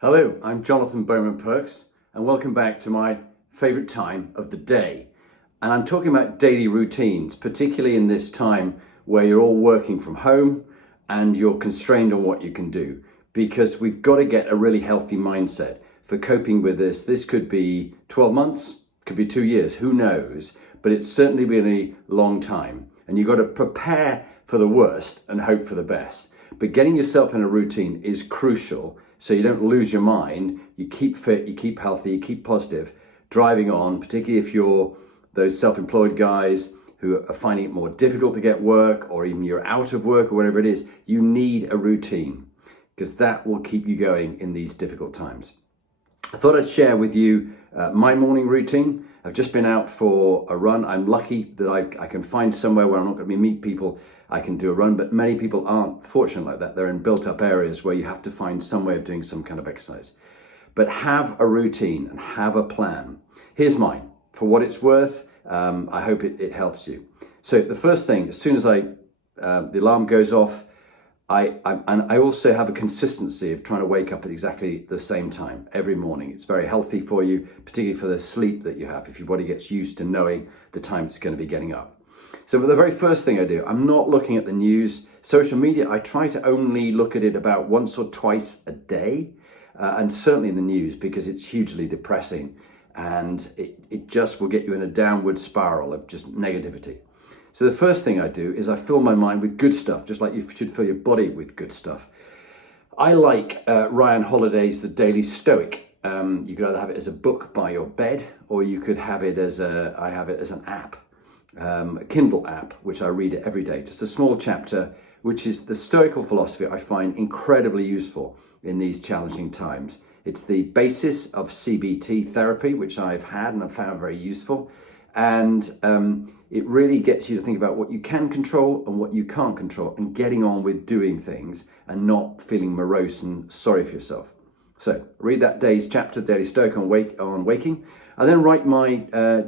Hello, I'm Jonathan Bowman-Perks, and welcome back to my favourite time of the day. And I'm talking about daily routines, particularly in this time where you're all working from home and you're constrained on what you can do, because we've got to get a really healthy mindset for coping with this. This could be 12 months, could be 2 years, who knows, but it's certainly been a long time. And you've got to prepare for the worst and hope for the best. But getting yourself in a routine is crucial, so you don't lose your mind, you keep fit, you keep healthy, you keep positive, driving on, particularly if you're those self-employed guys who are finding it more difficult to get work, or even you're out of work or whatever it is. You need a routine, because that will keep you going in these difficult times. I thought I'd share with you my morning routine. I've just been out for a run. I'm lucky that I can find somewhere where I'm not going to meet people. I can do a run, but many people aren't fortunate like that. They're in built up areas where you have to find some way of doing some kind of exercise. But have a routine and have a plan. Here's mine. For what it's worth, I hope it helps you. So the first thing, as soon as the alarm goes off, I also have a consistency of trying to wake up at exactly the same time every morning. It's very healthy for you, particularly for the sleep that you have, if your body gets used to knowing the time it's going to be getting up. So the very first thing I do, I'm not looking at the news. Social media, I try to only look at it about once or twice a day, and certainly in the news, because it's hugely depressing, and it just will get you in a downward spiral of just negativity. So the first thing I do is I fill my mind with good stuff, just like you should fill your body with good stuff. I like Ryan Holiday's The Daily Stoic. You could either have it as a book by your bed, or you could have it as I have it as an app. A Kindle app, which I read it every day, just a small chapter, which is the Stoical philosophy I find incredibly useful in these challenging times. It's the basis of CBT therapy, which I've had and I've found very useful. And it really gets you to think about what you can control and what you can't control, and getting on with doing things and not feeling morose and sorry for yourself. So read that day's chapter, Daily Stoic on waking, and then write my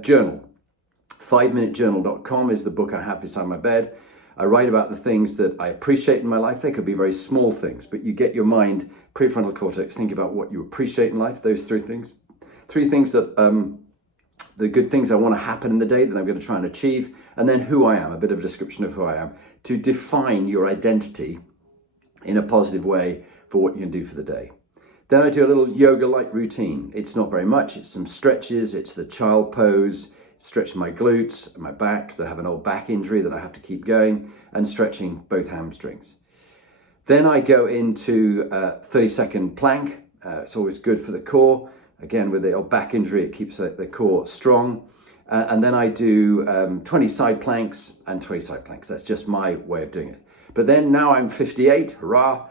journal. 5minutejournal.com is the book I have beside my bed. I write about the things that I appreciate in my life. They could be very small things, but you get your mind, prefrontal cortex, think about what you appreciate in life, those three things. Three things that, the good things I want to happen in the day that I'm going to try and achieve, and then who I am, a bit of a description of who I am, to define your identity in a positive way for what you can do for the day. Then I do a little yoga-like routine. It's not very much, it's some stretches, it's the child pose, stretching my glutes, my back, because I have an old back injury that I have to keep going, and stretching both hamstrings. Then I go into 30-second plank. It's always good for the core. Again, with the old back injury, it keeps the core strong. And then I do 20 side planks and 20 side planks. That's just my way of doing it. But then now I'm 58, hurrah,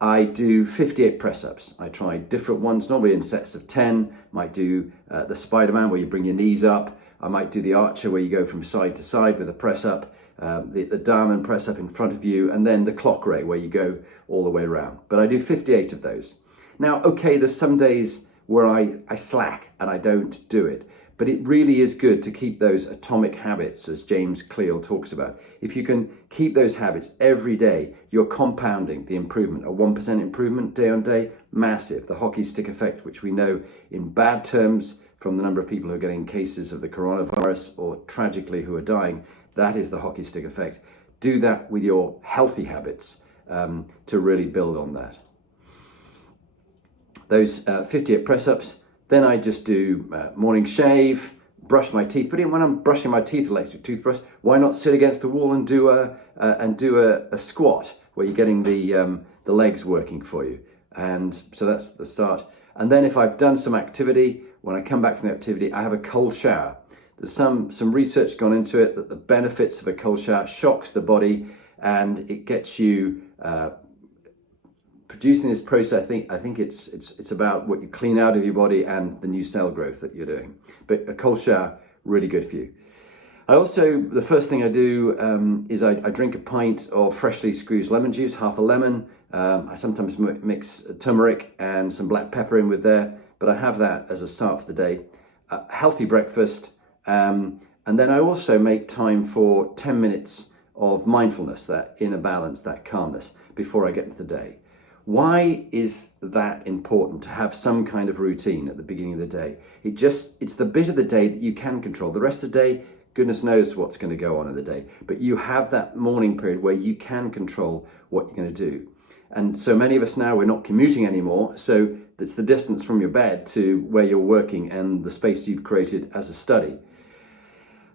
I do 58 press-ups. I try different ones, normally in sets of 10. Might do the Spider-Man, where you bring your knees up. I might do the Archer, where you go from side to side with a press-up, the diamond press-up in front of you, and then the clock ray, where you go all the way around. But I do 58 of those. Now, okay, there's some days where I slack and I don't do it, but it really is good to keep those atomic habits, as James Clear talks about. If you can keep those habits every day, you're compounding the improvement. A 1% improvement day on day, massive. The hockey stick effect, which we know in bad terms from the number of people who are getting cases of the coronavirus, or tragically who are dying, that is the hockey stick effect. Do that with your healthy habits to really build on that. Those 58 press-ups, then I just do morning shave, brush my teeth. But even when I'm brushing my teeth with an electric toothbrush, why not sit against the wall and do a squat, where you're getting the legs working for you. And so that's the start. And then if I've done some activity, when I come back from the activity, I have a cold shower. There's some research gone into it that the benefits of a cold shower shocks the body, and it gets you producing this process. I think it's about what you clean out of your body and the new cell growth that you're doing. But a cold shower, really good for you. I also, the first thing I do is I drink a pint of freshly squeezed lemon juice, half a lemon. I sometimes mix turmeric and some black pepper in with there, but I have that as a start for the day. Healthy breakfast, and then I also make time for 10 minutes of mindfulness, that inner balance, that calmness, before I get into the day. Why is that important to have some kind of routine at the beginning of the day? It's the bit of the day that you can control. The rest of the day, goodness knows what's going to go on in the day. But you have that morning period where you can control what you're going to do. And so many of us now, we're not commuting anymore. So it's the distance from your bed to where you're working and the space you've created as a study,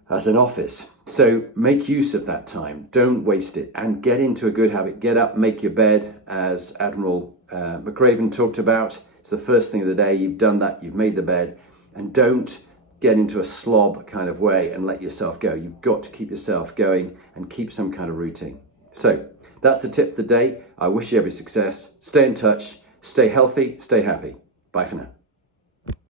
as an office. So make use of that time. Don't waste it and get into a good habit. Get up, make your bed, as Admiral McRaven talked about. It's the first thing of the day. You've done that. You've made the bed. And don't get into a slob kind of way and let yourself go. You've got to keep yourself going and keep some kind of routine. So that's the tip for the day. I wish you every success. Stay in touch. Stay healthy. Stay happy. Bye for now.